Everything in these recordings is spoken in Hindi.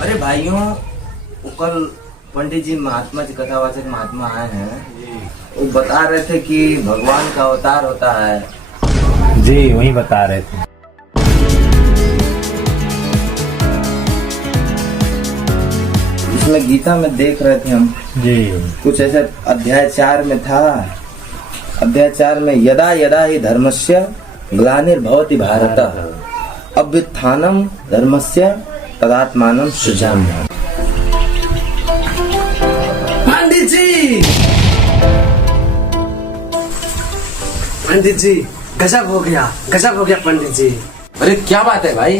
अरे भाइयों, वो कल पंडित जी महात्मा जी कथावाचक महात्मा आए हैं, वो बता रहे थे कि भगवान का अवतार होता है। जी वही बता रहे थे। इसमें गीता में देख रहे थे हम जी कुछ ऐसा अध्याय 4 में था। अध्याय 4 में यदा यदा ही धर्मस्य ग्लानिर्भवति भारत अभ्युत्थानम धर्मस्य तदात्मानं सृजाम्यहम्। पंडित जी गजब हो गया पंडित जी। अरे क्या बात है भाई,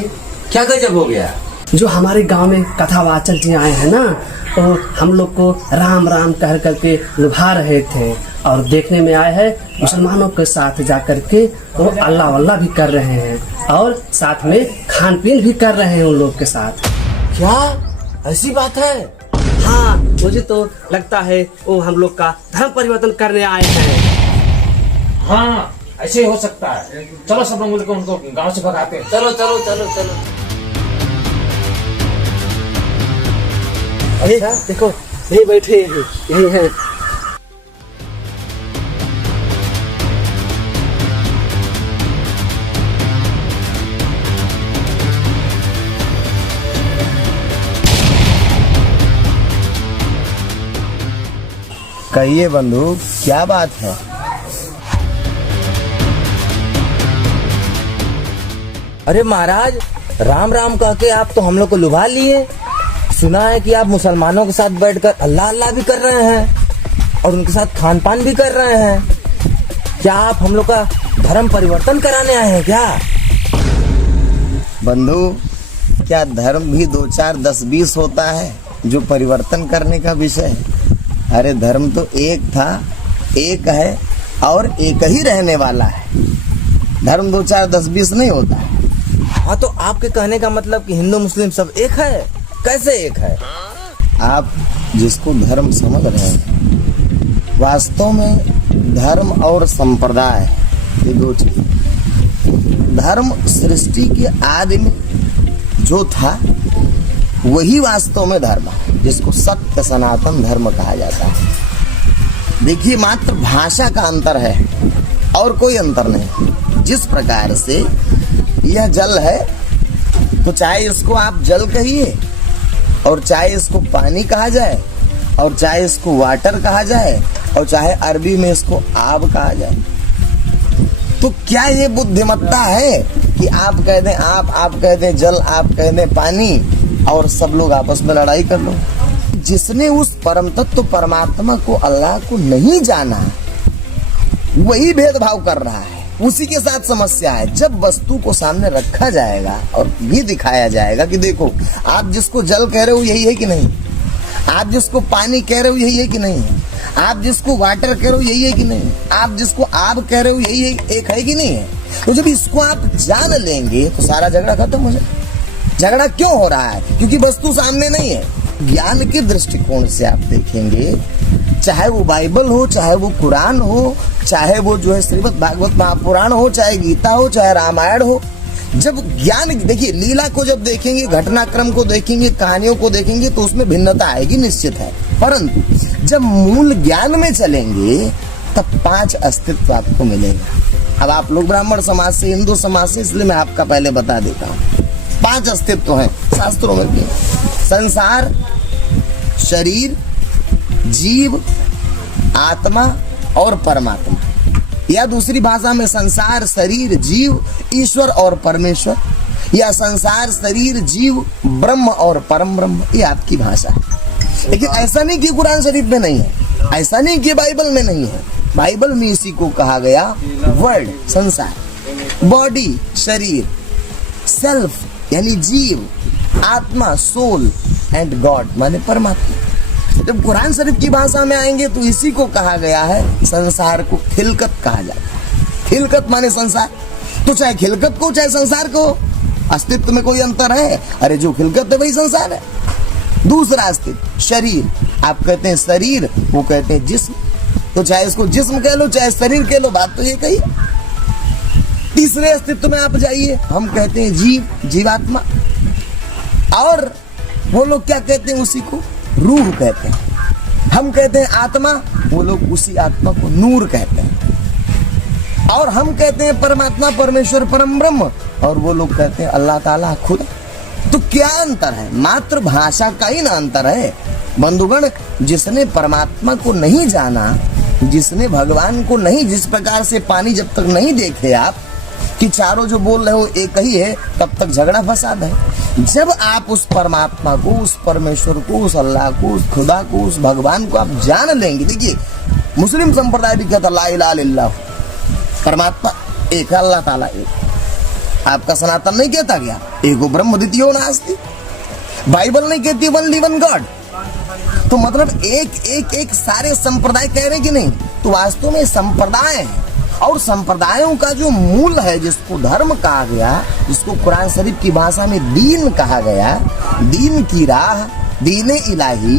क्या गजब हो गया? जो हमारे गांव में कथावाचक जी आए हैं ना, तो हम लोग को राम राम कह करके लुभा रहे थे और देखने में आए हैं मुसलमानों के साथ जा करके वो अल्लाह वल्लाह भी कर रहे हैं और साथ में खान पीन भी कर रहे हैं उन लोग के साथ। क्या ऐसी बात है? हाँ, मुझे तो लगता है वो हम लोग का धर्म परिवर्तन करने आए हैं। हाँ ऐसे ही हो सकता है। चलो सब लोग मिलकर उनको गांव से भगाते हैं। चलो चलो चलो चलो। अच्छा देखो, यही बैठे हैं, यही है। कहिए बंधु, क्या बात है? अरे महाराज, राम राम कह के आप तो हम लोग को लुभा लिए। सुना है कि आप मुसलमानों के साथ बैठकर अल्लाह अल्लाह भी कर रहे हैं और उनके साथ खान पान भी कर रहे हैं। क्या आप हम लोग का धर्म परिवर्तन कराने आए हैं क्या? बंधु, क्या धर्म भी 2 4 10 20 होता है जो परिवर्तन करने का विषय है? अरे धर्म तो एक था, एक है और एक ही रहने वाला है। धर्म 2 4 10 20 नहीं होता है। हाँ, तो आपके कहने का मतलब कि हिंदू मुस्लिम सब एक है? कैसे एक है? आप जिसको धर्म समझ रहे हैं, वास्तव में धर्म और संप्रदाय ये 2 चीज। धर्म सृष्टि के आदि में जो था वही वास्तव में धर्म है, जिसको सत्य सनातन धर्म कहा जाता है। देखिए, मात्र भाषा का अंतर है और कोई अंतर नहीं। जिस प्रकार से यह जल है तो चाहे इसको आप जल कहिए और चाहे इसको पानी कहा जाए और चाहे इसको वाटर कहा जाए और चाहे अरबी में इसको आब कहा जाए, तो क्या ये बुद्धिमत्ता है कि आप कह दें आप कह दें जल, आप कह दें पानी और सब लोग आपस में लड़ाई कर लो? जिसने उस परम तत्व परमात्मा को, अल्लाह को नहीं जाना, वही भेदभाव कर रहा है। उसी के साथ समस्या है। जब वस्तु को सामने रखा जाएगा और भी दिखाया जाएगा कि देखो, आप जिसको जल कह रहे हो यही है कि नहीं, आप जिसको पानी कह रहे हो यही है कि नहीं, आप जिसको वाटर कह रहे हो यही है कि नहीं, आप जिसको आब कह रहे हो यही है, एक है कि नहीं है। तो जब इसको आप जान लेंगे तो सारा झगड़ा खत्म हो जाए। झगड़ा क्यों हो रहा है? क्योंकि वस्तु सामने नहीं है। ज्ञान के दृष्टिकोण से आप देखेंगे, चाहे वो बाइबल हो, चाहे वो कुरान हो, चाहे वो जो है श्रीमद् भागवत महापुराण हो, चाहे गीता हो, चाहे रामायण हो, जब ज्ञान देखिए, लीला को जब देखेंगे, घटनाक्रम को देखेंगे, कहानियों को देखेंगे तो उसमें भिन्नता आएगी, निश्चित है। परंतु जब मूल ज्ञान में चलेंगे तब 5 अस्तित्व आपको मिलेगा। अब आप लोग ब्राह्मण समाज से, हिंदू समाज से, इसलिए मैं आपका पहले बता देता हूँ। 5 अस्तित्व हैं शास्त्रों में भी। संसार, शरीर, जीव, आत्मा और परमात्मा, या दूसरी भाषा में संसार, शरीर, जीव, ईश्वर और परमेश्वर, या संसार, शरीर, जीव, ब्रह्म और परम ब्रह्म, ये आपकी भाषा है। लेकिन ऐसा नहीं कि कुरान शरीफ में नहीं है, ऐसा नहीं कि बाइबल में नहीं है। बाइबल में इसी को कहा गया वर्ड, संसार, बॉडी, शरीर, सेल्फ यानी जीव, आत्मा, सोल एंड गॉड माने परमात्मा। जब कुरान शरीफ की भाषा में आएंगे तो इसी को कहा गया है, संसार को खिलकत कहा जाता है। खिलकत माने संसार। तो चाहे खिलकत को चाहे संसार को, अस्तित्व में कोई अंतर है? अरे जो खिलकत है वही संसार है। दूसरा अस्तित्व शरीर, आप कहते हैं शरीर, वो कहते हैं जिस्म। तो चाहे इसको जिस्म कह लो चाहे शरीर कह लो, बात तो ये कही। तीसरे अस्तित्व में आप जाइए, हम कहते हैं जीव, जीवात्मा। और वो लोग क्या कहते हैं, उसी को रूह कहते हैं। हम कहते हैं आत्मा, वो लोग उसी आत्मा को नूर कहते हैं। और हम कहते हैं परमात्मा, परमेश्वर, परम ब्रह्म, और वो लोग कहते हैं अल्लाह ताला खुदा। तो क्या अंतर है? मात्र भाषा का ही ना अंतर है बंधुगण। जिसने परमात्मा को नहीं जाना, जिसने भगवान को नहीं, जिस प्रकार से पानी जब तक नहीं देखे आप कि चारों जो बोल रहे हो एक ही है, तब तक झगड़ा फसाद है। जब आप उस परमात्मा को, उस परमेश्वर को, उस अल्लाह को, उस खुदा को, उस भगवान को आप जान लेंगे। देखिए मुस्लिम संप्रदाय भी कहता ला इलाहा इल्लल्लाह, परमात्मा एक है, अल्लाह ताला एक। आपका सनातन नहीं कहता क्या एको ब्रह्म द्वितीयो नास्ति? बाइबल नहीं कहती वनली वन गॉड? तो मतलब एक सारे संप्रदाय कह रहे कि नहीं? तो वास्तव में संप्रदाय है, और संप्रदायों का जो मूल है, जिसको धर्म कहा गया, जिसको कुरान शरीफ की भाषा में दीन कहा गया, दीन की राह, दीन इलाही,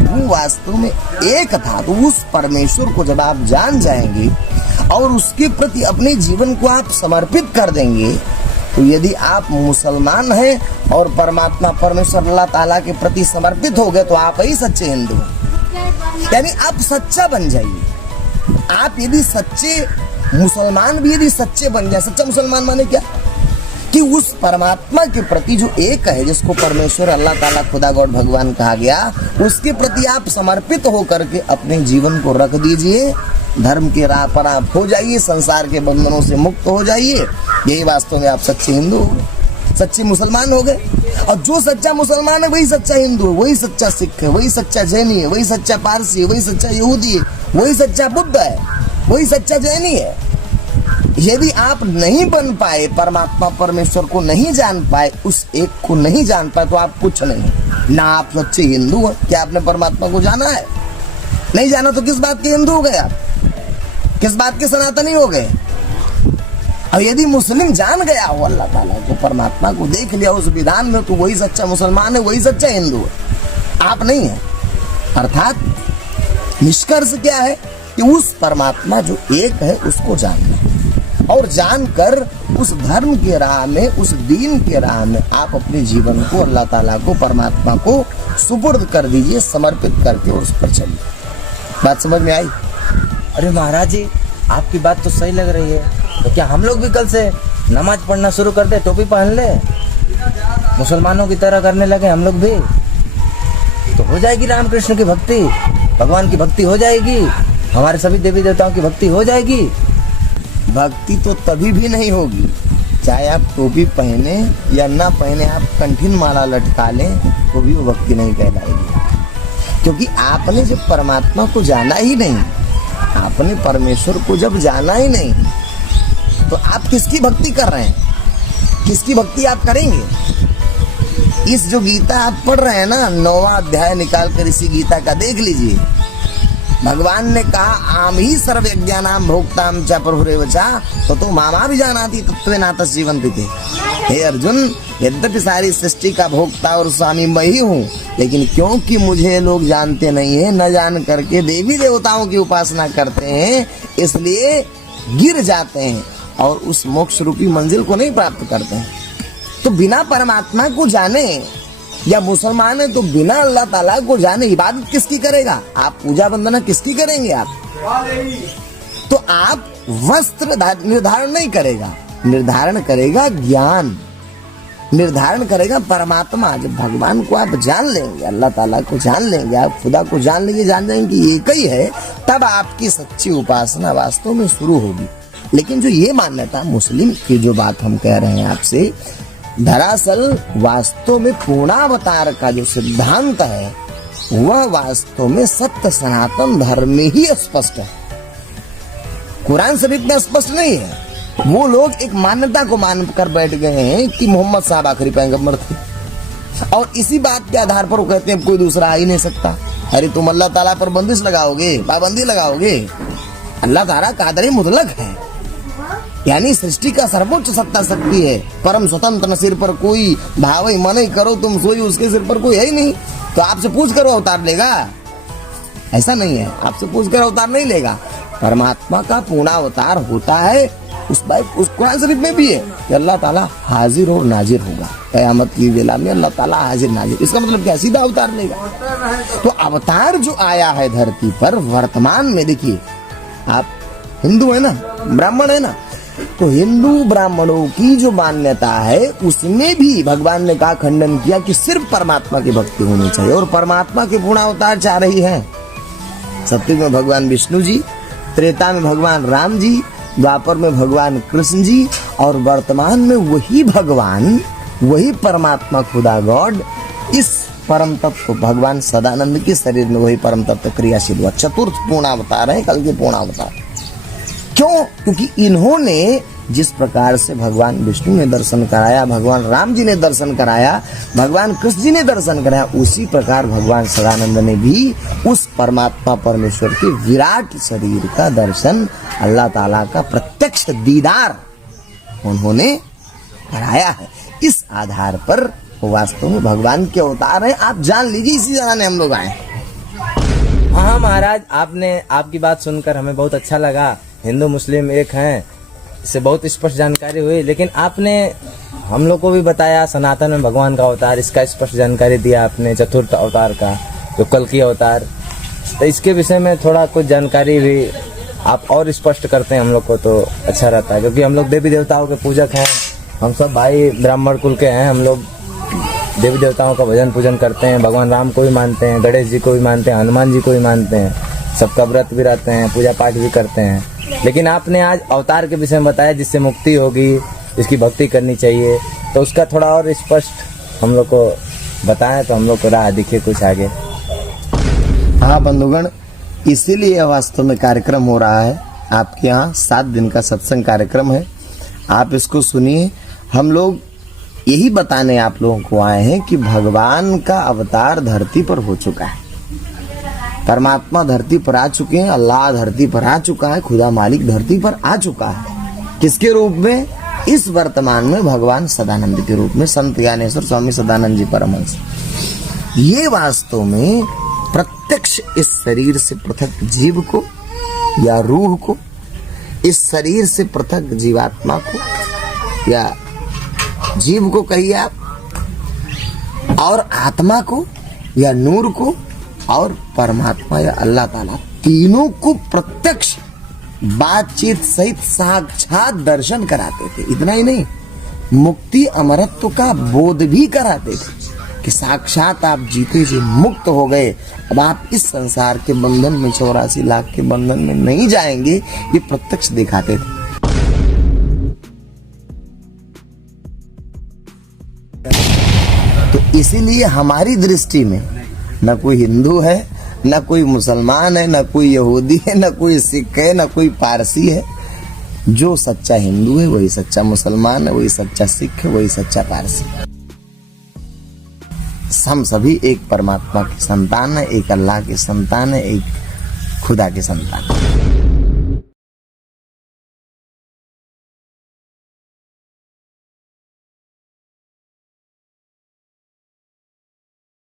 वो वास्तव में एक था। तो उस परमेश्वर को जब आप जान जाएंगे और उसके प्रति अपने जीवन को आप समर्पित कर देंगे, तो यदि आप मुसलमान हैं और परमात्मा परमेश्वर अल्लाह ताला के प्रति समर्पित हो गए, तो आप ही सच्चे हिंदू हैं। यानी आप सच्चा बन जाइए। आप यदि सच्चे मुसलमान भी यदि सच्चे बन जाए, सच्चा मुसलमान माने क्या कि उस परमात्मा के प्रति जो एक है, जिसको परमेश्वर अल्लाह ताला खुदा गॉड भगवान कहा गया, उसके प्रति आप समर्पित होकर के अपने जीवन को रख दीजिए। धर्म के राह पर आप हो जाइए, संसार के बंधनों से मुक्त हो जाइए। यही वास्तव में आप सच्चे हिंदू हो, सच्चे मुसलमान हो गए। और जो सच्चा मुसलमान है वही सच्चा हिंदू है, वही सच्चा सिख है, वही सच्चा जैनी है, वही सच्चा पारसी है, वही सच्चा यहूदी है, वही सच्चा बुद्ध है, वही सच्चा जैनी है। यदि आप नहीं बन पाए, परमात्मा परमेश्वर को नहीं जान पाए, उस एक को नहीं जान पाए, तो आप कुछ नहीं। ना आप सच्चे हिंदू हैं। क्या आपने परमात्मा को जाना है? नहीं जाना तो किस बात के हिंदू हो गए आप? किस बात के सनातनी हो गए? और यदि मुस्लिम जान गया हो अल्लाह ताला को, परमात्मा को देख लिया उस विधान में, तो वही सच्चा मुसलमान है, वही सच्चा हिंदू है, आप नहीं है। अर्थात निष्कर्ष क्या है कि उस परमात्मा जो एक है उसको जानना, और जानकर उस धर्म के राह में, उस दीन के राह में आप अपने जीवन को अल्लाह ताला को, परमात्मा को सुपुर्द कर दीजिए, समर्पित करके उस पर चलिए। बात समझ में आई? अरे महाराज जी, आपकी बात तो सही लग रही है। तो क्या हम लोग भी कल से नमाज पढ़ना शुरू कर दे, टोपी पहन ले, मुसलमानों की तरह करने लगे हम लोग भी? तो हो जाएगी रामकृष्ण की भक्ति, भगवान की भक्ति हो जाएगी, हमारे सभी देवी देवताओं की भक्ति हो जाएगी। भक्ति तो तभी भी नहीं होगी, चाहे आप टोपी पहने या ना पहने, आप कंठीन माला लटका लें, तो भी वो भक्ति नहीं कहलाएगी। क्योंकि आपने जब परमात्मा को जाना ही नहीं, आपने परमेश्वर को जब जाना ही नहीं, तो आप किसकी भक्ति कर रहे हैं? किसकी भक्ति आप करेंगे? इस जो गीता आप पढ़ रहे हैं ना, 9वां अध्याय निकाल कर इसी गीता का देख लीजिए। भगवान ने कहा आम ही सर्वज्ञानाम भोक्ताम च प्रभुरेवचा, तो मामा भी जानाति तत्त्वेनातस् जीवन्ति। हे अर्जुन, यद्यपि सारी सृष्टि का भोक्ता और स्वामी मैं ही हूँ, लेकिन क्योंकि मुझे लोग जानते नहीं है, न जान करके देवी देवताओं की उपासना करते हैं, इसलिए गिर जाते हैं और उस मोक्ष रूपी मंजिल को नहीं प्राप्त करते हैं। तो बिना परमात्मा को जाने, या मुसलमान है तो बिना अल्लाह ताला को जाने इबादत किसकी करेगा? आप पूजा वंदना किसकी करेंगे? आप तो आप वस्त्र निर्धारण नहीं करेगा, निर्धारण करेगा ज्ञान, निर्धारण करेगा परमात्मा। जब भगवान को आप जान लेंगे, अल्लाह ताला को जान लेंगे, आप खुदा को जान लेंगे, जान जाएंगे कि एक ही है, तब आपकी सच्ची उपासना वास्तव में शुरू होगी। लेकिन जो ये मान्यता मुस्लिम की जो बात हम कह रहे हैं आपसे, दरअसल वास्तव में पूर्णावतार का जो सिद्धांत है, वह वास्तव में सत्य सनातन धर्म में ही स्पष्ट है, कुरान शरीफ में स्पष्ट नहीं है। वो लोग एक मान्यता को मान कर बैठ गए हैं कि मोहम्मद साहब आखिरी पैगंबर थे, और इसी बात के आधार पर वो कहते हैं कोई दूसरा आ ही नहीं सकता। अरे तुम अल्लाह ताला पर बंदिश लगाओगे, पाबंदी लगाओगे? अल्लाह ताला कादर मुतलक है, यानी सृष्टि का सर्वोच्च सत्ता शक्ति है, परम स्वतंत्र, न सिर पर कोई भावई मन ही करो तुम सोई, उसके सिर पर कोई है ही नहीं। तो आपसे पूछ कर अवतार लेगा? ऐसा नहीं है, आपसे पूछ कर अवतार नहीं लेगा। परमात्मा का पूर्णावतार होता है। उस कुरान शरीफ में भी है कि अल्लाह ताला हाजिर और नाजिर होगा, कयामत की वेला में अल्लाह ताला हाजिर नाजिर। इसका मतलब क्या, सीधा अवतार लेगा। तो अवतार जो आया है धरती पर वर्तमान में, देखिए आप हिंदू है ना, ब्राह्मण है ना, तो हिंदू ब्राह्मणों की जो मान्यता है उसमें भी भगवान ने कहा, खंडन किया कि सिर्फ परमात्मा की भक्ति होनी चाहिए। और परमात्मा के पूर्णावतार चाह रही है, सतयुग में भगवान विष्णु जी, त्रेता में भगवान राम जी, द्वापर में भगवान कृष्ण जी, और वर्तमान में वही भगवान, वही परमात्मा खुदा गॉड इस परम तत्व भगवान सदानंद के शरीर में वही परम तत्व क्रियाशील हुआ। चतुर्थ पूर्णावतार है, कल के पूर्णावतार। क्यों? क्योंकि इन्होंने जिस प्रकार से भगवान विष्णु ने दर्शन कराया, भगवान राम जी ने दर्शन कराया, भगवान कृष्ण जी ने दर्शन कराया, उसी प्रकार भगवान सदानंद ने भी उस परमात्मा परमेश्वर के विराट शरीर का दर्शन, अल्लाह ताला का प्रत्यक्ष दीदार उन्होंने कराया है। इस आधार पर वो वास्तव में भगवान के अवतार है। आप जान लीजिए, इसी जमाने हम लोग आए। हाँ महाराज, आपकी बात सुनकर हमें बहुत अच्छा लगा। हिंदू मुस्लिम एक हैं, इससे बहुत स्पष्ट जानकारी हुई। लेकिन आपने हम लोग को भी बताया सनातन में भगवान का अवतार, इसका स्पष्ट जानकारी दिया आपने, चतुर्थ अवतार का जो कल की अवतार। तो इसके विषय में थोड़ा कुछ जानकारी भी आप और स्पष्ट करते हैं हम लोग को तो अच्छा रहता है, क्योंकि हम लोग देवी देवताओं के पूजक हैं। हम सब भाई ब्राह्मण कुल के हैं, हम लोग देवी देवताओं का भजन पूजन करते हैं, भगवान राम को भी मानते हैं, गणेश जी को भी मानते हैं, हनुमान जी को भी मानते हैं, सबका व्रत भी रहते हैं, पूजा पाठ भी करते हैं। लेकिन आपने आज अवतार के विषय में बताया जिससे मुक्ति होगी, इसकी भक्ति करनी चाहिए, तो उसका थोड़ा और स्पष्ट हम लोग को बताएं तो हम लोग को राह दिखे कुछ आगे। हाँ बंधुगण, इसीलिए वास्तव में कार्यक्रम हो रहा है आपके यहाँ। 7 दिन का सत्संग कार्यक्रम है, आप इसको सुनिए। हम लोग यही बताने आप लोगों को आए हैं कि भगवान का अवतार धरती पर हो चुका है, परमात्मा धरती पर आ चुके हैं, अल्लाह धरती पर आ चुका है, खुदा मालिक धरती पर आ चुका है। किसके रूप में? इस वर्तमान में भगवान सदानंद के रूप में, संत ज्ञानेश्वर स्वामी सदानंद जी परमहंस। ये वास्तव में प्रत्यक्ष इस शरीर से पृथक जीव को या रूह को, इस शरीर से पृथक जीवात्मा को या जीव को कहिए आप, और आत्मा को या नूर को, और परमात्मा या अल्लाह ताला, तीनों को प्रत्यक्ष बातचीत सहित साक्षात दर्शन कराते थे। इतना ही नहीं, मुक्ति अमरत्व का बोध भी कराते थे कि साक्षात आप जीते जी मुक्त हो गए, अब आप इस संसार के बंधन में, 84 लाख के बंधन में नहीं जाएंगे, ये प्रत्यक्ष दिखाते थे। तो इसीलिए हमारी दृष्टि में न कोई हिंदू है, न कोई मुसलमान है, न कोई यहूदी है, न कोई सिख है, न कोई पारसी है। जो सच्चा हिंदू है वही सच्चा मुसलमान है, वही सच्चा सिख है, वही सच्चा पारसी है। हम सभी एक परमात्मा के संतान है, एक अल्लाह के संतान है, एक खुदा के संतान है।